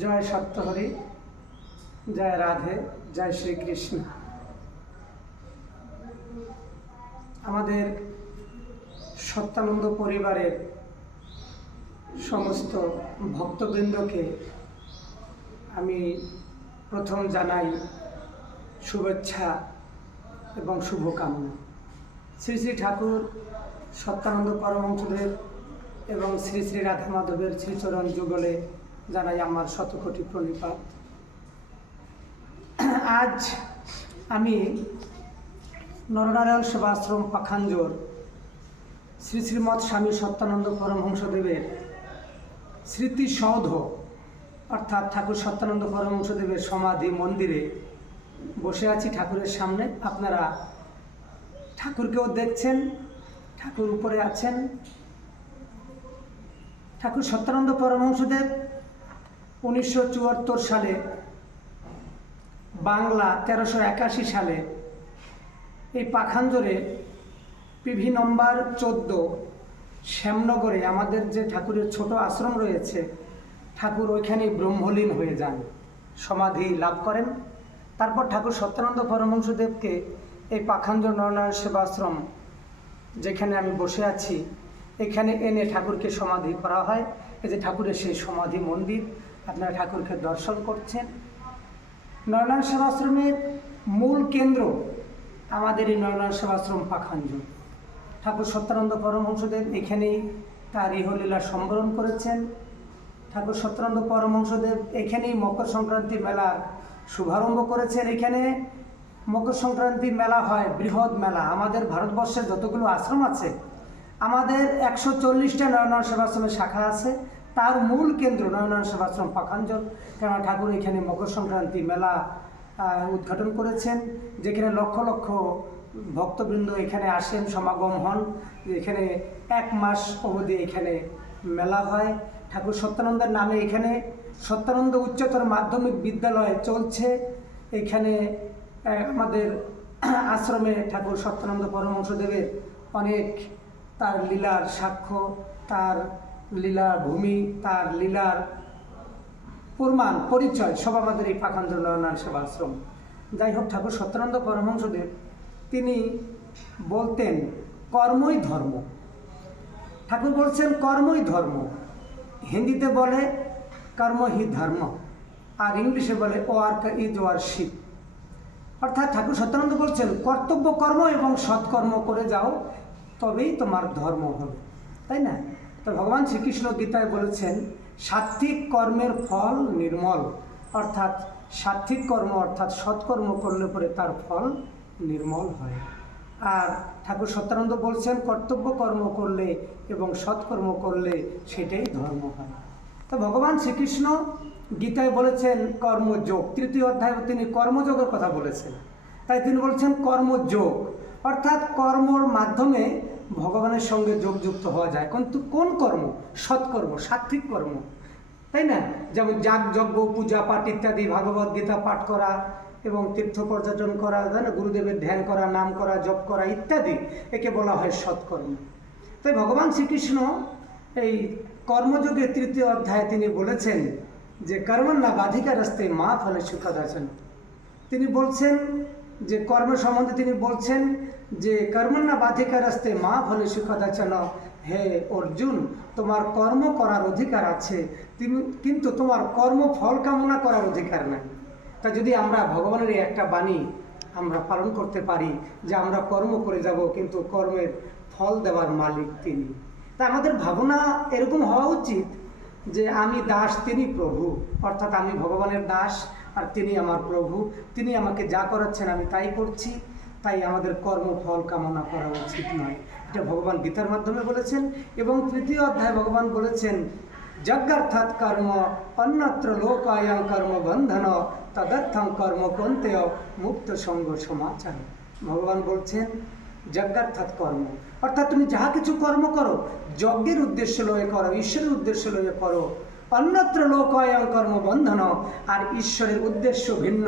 জয় সত্যহরি, জয় রাধে, জয় শ্রীকৃষ্ণ। আমাদের সত্যানন্দ পরিবারের সমস্ত ভক্তবৃন্দকে আমি প্রথম জানাই শুভেচ্ছা এবং শুভকামনা। শ্রী শ্রী ঠাকুর সত্যানন্দ পরমহংসদেব এবং শ্রী শ্রী রাধা মাধবের শ্রীচরণ যুগলে জানাই আমার শতকোটি প্রণিপাত। আজ আমি নরনারায়ণ সেবাশ্রম পাখাঞ্জোর শ্রী শ্রীমৎ স্বামী সত্যানন্দ পরমহংসদেবের স্মৃতিসৌধ অর্থাৎ ঠাকুর সত্যানন্দ পরমহংসদেবের সমাধি মন্দিরে বসে আছি ঠাকুরের সামনে। আপনারা ঠাকুরকেও দেখছেন, ঠাকুর উপরে আছেন। ঠাকুর সত্যানন্দ পরমহংসদেব 1974 সালে বাংলা 1381 সালে এই পাখাঞ্জোরে পিভি নম্বর 14 শ্যামনগরে আমাদের যে ঠাকুরের ছোট আশ্রম রয়েছে, ঠাকুর ওইখানেই ব্রহ্মলীন হয়ে যান, সমাধি লাভ করেন। তারপর ঠাকুর সত্যানন্দ পরমহংসদেবকে এই পাখাঞ্জোর নরনারায়ণ সেবাশ্রম যেখানে আমি বসে আছি এখানে এনে ঠাকুরকে সমাধি করা হয়। এই যে ঠাকুরের সেই সমাধি মন্দির, আপনারা ঠাকুরকে দর্শন করছেন। নরনারায়ণ সেবাশ্রমের মূল কেন্দ্র আমাদের এই নরনারায়ণ সেবাশ্রম পাখাঞ্জোর। ঠাকুর সত্যানন্দ পরমহংসদেব এখানেই তার ইহলীলা সম্বরণ করেছেন। ঠাকুর সত্যানন্দ পরমহংসদেব এখানেই মকর সংক্রান্তি মেলার শুভারম্ভ করেছেন। এখানে মকর সংক্রান্তি মেলা হয়, বৃহৎ মেলা। আমাদের ভারতবর্ষের যতগুলো আশ্রম আছে, আমাদের 140টা নরনারায়ণ সেবাশ্রমের শাখা আছে, তার মূল কেন্দ্র নরনারায়ণ সেবাশ্রম পাখাঞ্জোর। কেননা ঠাকুর এখানে মকর সংক্রান্তি মেলা উদ্ঘাটন করেছেন, যেখানে লক্ষ লক্ষ ভক্তবৃন্দ এখানে আসেন, সমাগম হন। এখানে 1 মাস অবধি এখানে মেলা হয়। ঠাকুর সত্যানন্দের নামে এখানে সত্যানন্দ উচ্চতর মাধ্যমিক বিদ্যালয় চলছে। এখানে আমাদের আশ্রমে ঠাকুর সত্যানন্দ পরমহংসদেবের অনেক তার লীলার সাক্ষ্য, তার লীলার ভূমি, তার লীলার প্রমাণ পরিচয় সব আমাদের এই পাখাঞ্জোর নরনারায়ণ সেবাশ্রম। যাই হোক, ঠাকুর সত্যানন্দ পরমহংসদেব তিনি বলতেন কর্মই ধর্ম। ঠাকুর বলছেন কর্মই ধর্ম। হিন্দিতে বলে কর্ম হি ধর্ম, আর ইংলিশে বলে ওয়ার্ক ইজ ওয়ারশিপ। অর্থাৎ ঠাকুর সত্যানন্দ বলছেন কর্তব্য কর্ম এবং সৎকর্ম করে যাও, তবেই তোমার ধর্ম হবে, তাই না? তো ভগবান শ্রীকৃষ্ণ গীতায় বলেছেন সাত্ত্বিক কর্মের ফল নির্মল। অর্থাৎ সাত্ত্বিক কর্ম অর্থাৎ সৎকর্ম করলে পরে তার ফল নির্মল হয়। আর ঠাকুর সত্যানন্দ বলছেন কর্তব্য কর্ম করলে এবং সৎকর্ম করলে সেটাই ধর্ম হয়। তো ভগবান শ্রীকৃষ্ণ গীতায় বলেছেন কর্মযোগ, 3য় অধ্যায়ে তিনি কর্মযোগের কথা বলেছেন। তাই তিনি বলছেন কর্মযোগ অর্থাৎ কর্মর মাধ্যমে ভগবানের সঙ্গে যোগযুক্ত হওয়া যায়। কিন্তু কোন কর্ম? সৎকর্ম, সাত্ত্বিক কর্ম, তাই না? যেমন যাগ যজ্ঞ, পূজা পাঠ ইত্যাদি, ভাগবত গীতা পাঠ করা এবং তীর্থ পর্যটন করা, তাই না, গুরুদেবের ধ্যান করা, নাম করা, জপ করা ইত্যাদি, একে বলা হয় সৎকর্ম। তাই ভগবান শ্রীকৃষ্ণ এই কর্মযোগের 3য় অধ্যায়ে তিনি বলেছেন যে কর্মণ্যা বাধিকারস্তে মা ফলে সুখদাচন। তিনি বলছেন যে কর্ম সম্বন্ধে তিনি বলছেন যে কর্মণ্যা বাধিকারস্তে মা ফলে সুখদাচন। হে অর্জুন, তোমার কর্ম করার অধিকার আছে, কিন্তু তোমার কর্ম ফল কামনা করার অধিকার নাই। তা যদি আমরা ভগবানের এই একটা বাণী আমরা পালন করতে পারি যে আমরা কর্ম করে যাব, কিন্তু কর্মের ফল দেওয়ার মালিক তিনি। তা আমাদের ভাবনা এরকম হওয়া উচিত যে আমি দাস, তিনি প্রভু। অর্থাৎ আমি ভগবানের দাস আর তিনি আমার প্রভু। তিনি আমাকে যা করাচ্ছেন আমি তাই করছি। তাই আমাদের কর্মফল কামনা করা উচিত নয়। এটা ভগবান গীতার মাধ্যমে বলেছেন। এবং 3য় অধ্যায়ে ভগবান বলেছেন যজ্ঞার্থাৎ কর্ম অন্যত্র লোকায়ং কর্ম বন্ধন তদর্থং কর্ম কন্তেয় মুক্ত সঙ্গ সমাচার। ভগবান বলছেন যজ্ঞার্থাৎ কর্ম অর্থাৎ তুমি যাহা কিছু কর্ম করো যজ্ঞের উদ্দেশ্য লয়ে করো, ঈশ্বরের উদ্দেশ্য লয়ে করো। অন্যত্র লোকায়ং কর্ম বন্ধন, আর ঈশ্বরের উদ্দেশ্য ভিন্ন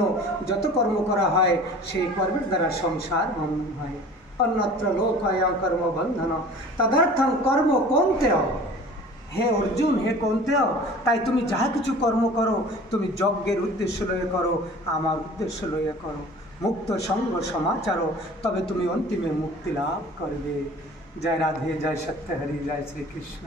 যত কর্ম করা হয় সেই কর্মের দ্বারা সংসার বন্ধন হয়। অন্যত্র লোকায়ং কর্ম বন্ধন তদর্থং কর্ম কন্তেয়। হে অর্জুন, হে কৌন্তেয়, তাই তুমি যাহা কিছু কর্ম করো, তুমি যজ্ঞের উদ্দেশ্য লয়ে করো, আমার উদ্দেশ্য লয়ে করো। মুক্ত সঙ্গ সমাচারো, তবে তুমি অন্তিমে মুক্তি লাভ করবে। জয় রাধে, জয় সত্যহরি, জয় শ্রীকৃষ্ণ।